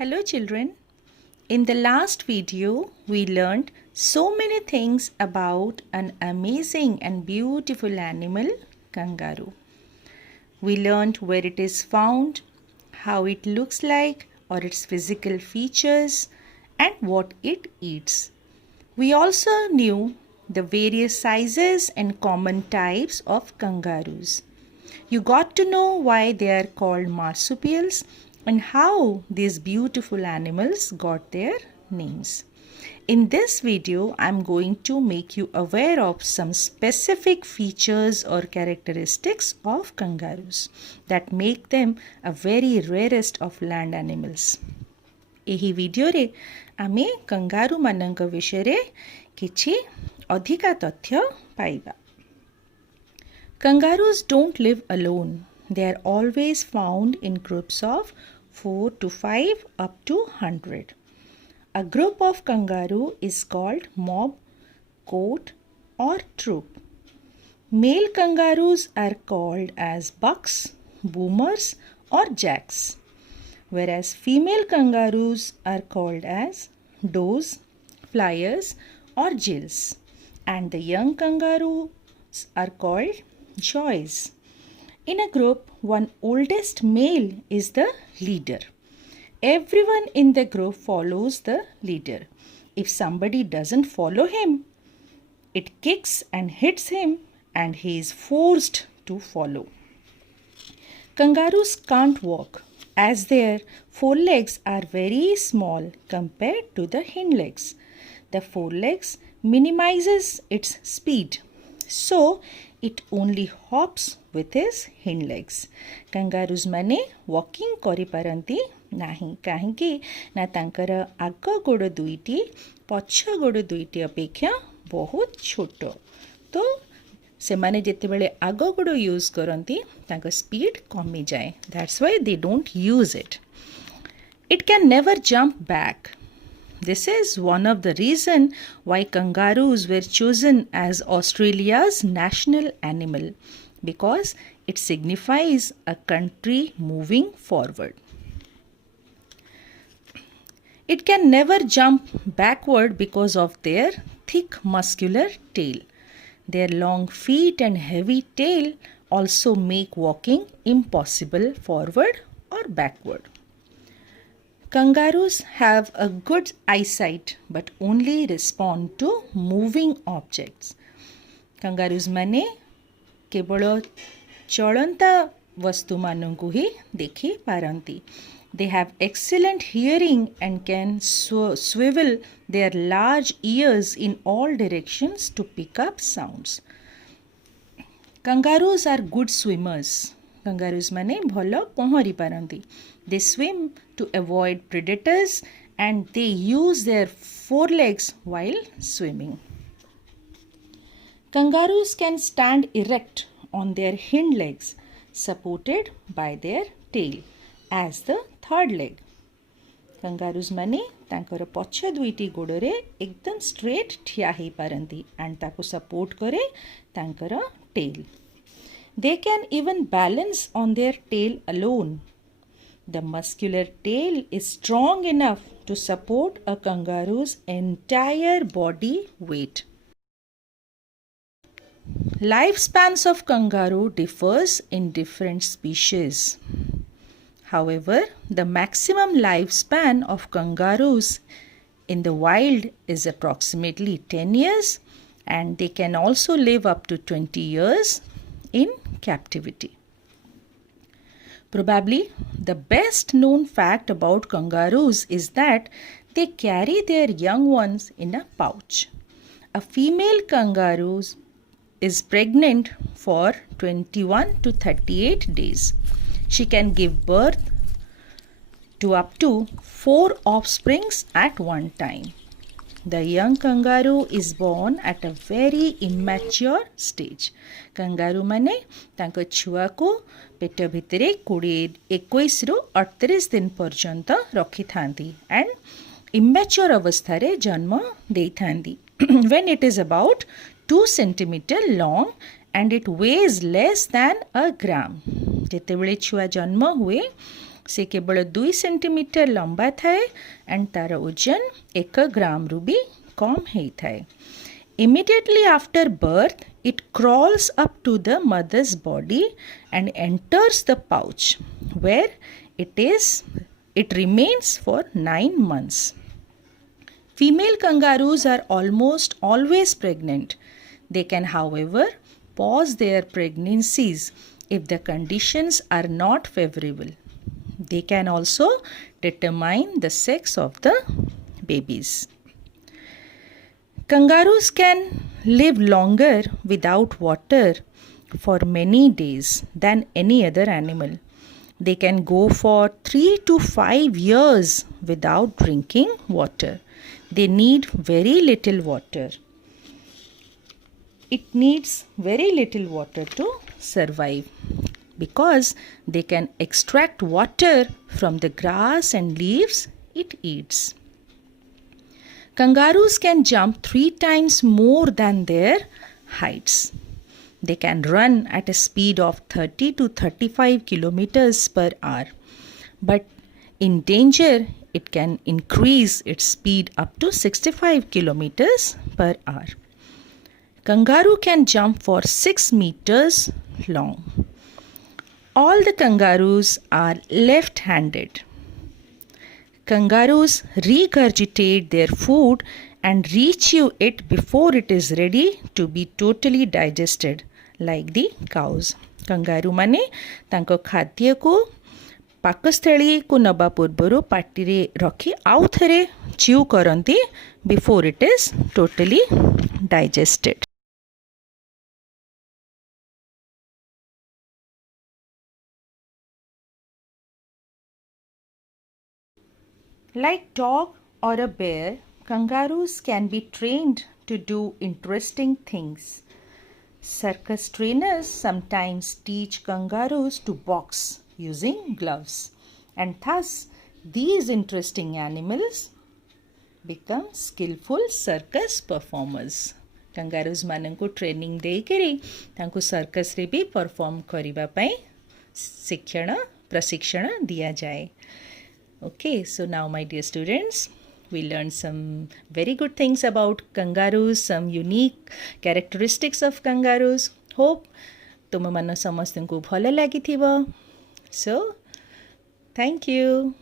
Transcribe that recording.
Hello children. In the last video, we learned so many things about an amazing and beautiful animal, kangaroo. We learned where it is found, how it looks like or its physical features, and what it eats. We also knew the various sizes and common types of kangaroos. You got to know why they are called marsupials and how these beautiful animals got their names. In this video, I am going to make you aware of some specific features or characteristics of kangaroos that make them a very rarest of land animals. ଏହି ଭିଡ଼ିଓରେ ଆମେ kangaroo ମାନଙ୍କ ବିଷୟରେ କିଛି ଅଧିକା ତଥ୍ୟ ପାଇବା। Kangaroos don't live alone. They are always found in groups of 4 to 5 up to 100. A group of kangaroo is called mob, court or troop. Male kangaroos are called as bucks, boomers or jacks, whereas female kangaroos are called as does, flyers or jills, and the young kangaroos are called joys. In a group, one oldest male is the leader. Everyone in the group follows the leader. If somebody doesn't follow him, it kicks and hits him and he is forced to follow. Kangaroos can't walk as their forelegs are very small compared to the hind legs. The forelegs minimizes its speed, so it only hops with his hind legs. Kangaroos mane walking kari paranti nahi kahinki na tankara aga godo duiti pacha godo duiti apeksha bahut choto to semane jetebele aga godo use karanti tanka speed kami jaye. That's why they don't use it. It can never jump back. This is one of the reasons why kangaroos were chosen as Australia's national animal, because it signifies a country moving forward. It can never jump backward because of their thick muscular tail. Their long feet and heavy tail also make walking impossible forward or backward. Kangaroos have a good eyesight but only respond to moving objects. Kangaroos mane kebolo chalanta vastu manunku hi dekhi paranti. They have excellent hearing and can swivel their large ears in all directions to pick up sounds. Kangaroos are good swimmers. Kangaroos mane bhalo pohari paranti. They swim to avoid predators and they use their forelegs while swimming. Kangaroos can stand erect on their hind legs, supported by their tail as the third leg. Kangaroos mane tankara pacha duiti godore ekdam straight thiya hei paranti and taku support kare tankara tail. They can even balance on their tail alone. The muscular tail is strong enough to support a kangaroo's entire body weight. Lifespans of kangaroo differs in different species. However, the maximum lifespan of kangaroos in the wild is approximately 10 years, and they can also live up to 20 years in captivity. Probably the best known fact about kangaroos is that they carry their young ones in a pouch. A female kangaroo is pregnant for 21 to 38 days. She can give birth to up to 4 offsprings at one time. The young kangaroo is born at a very immature stage. Kangaroo mane tanko छुआ को पेट भितरे 21 ରୁ 38 दिन पर्यंत रखी थांती and immature अवस्था रे जन्म देई थांती. When it is about 2 centimeter long and it weighs less than a gram. जेतेबेले छुआ जन्म हुए से केवल 2 सेंटीमीटर लंबा थाए एंड तार ओजन 1 ग्राम रु भी कम होता Immediately after birth, it crawls up to the mother's body and enters the pouch where it remains for 9 months. Female kangaroos are almost always pregnant. They can, however, pause their pregnancies if the conditions are not favorable. They can also determine the sex of the babies. Kangaroos can live longer without water for many days than any other animal. They can go for 3 to 5 years without drinking water. They need very little water. It needs very little water to survive because they can extract water from the grass and leaves it eats. Kangaroos can jump 3 times more than their heights. They can run at a speed of 30 to 35 kilometers per hour. But in danger, it can increase its speed up to 65 kilometers per hour. Kangaroo can jump for 6 meters long. All the kangaroos are left-handed. Kangaroos regurgitate their food and rechew it before it is ready to be totally digested like the cows. Kangaroo mane तांको खाद्य को पाकस्थली को नबा पूर्वरु पाटी रे रखी आउ थरे chew करंती before it is totally digested. Like dog or a bear, kangaroos can be trained to do interesting things. Circus trainers sometimes teach kangaroos to box using gloves, and thus these interesting animals become skillful circus performers. Kangaroos मानंको training दे करी तांको circus रे भी perform करिबा पई प्रशिक्षण दिया जाए. Okay, so now my dear students, we learned some very good things about kangaroos, some unique characteristics of kangaroos. Hope तुम मन समस्त को भल लगी. So, thank you.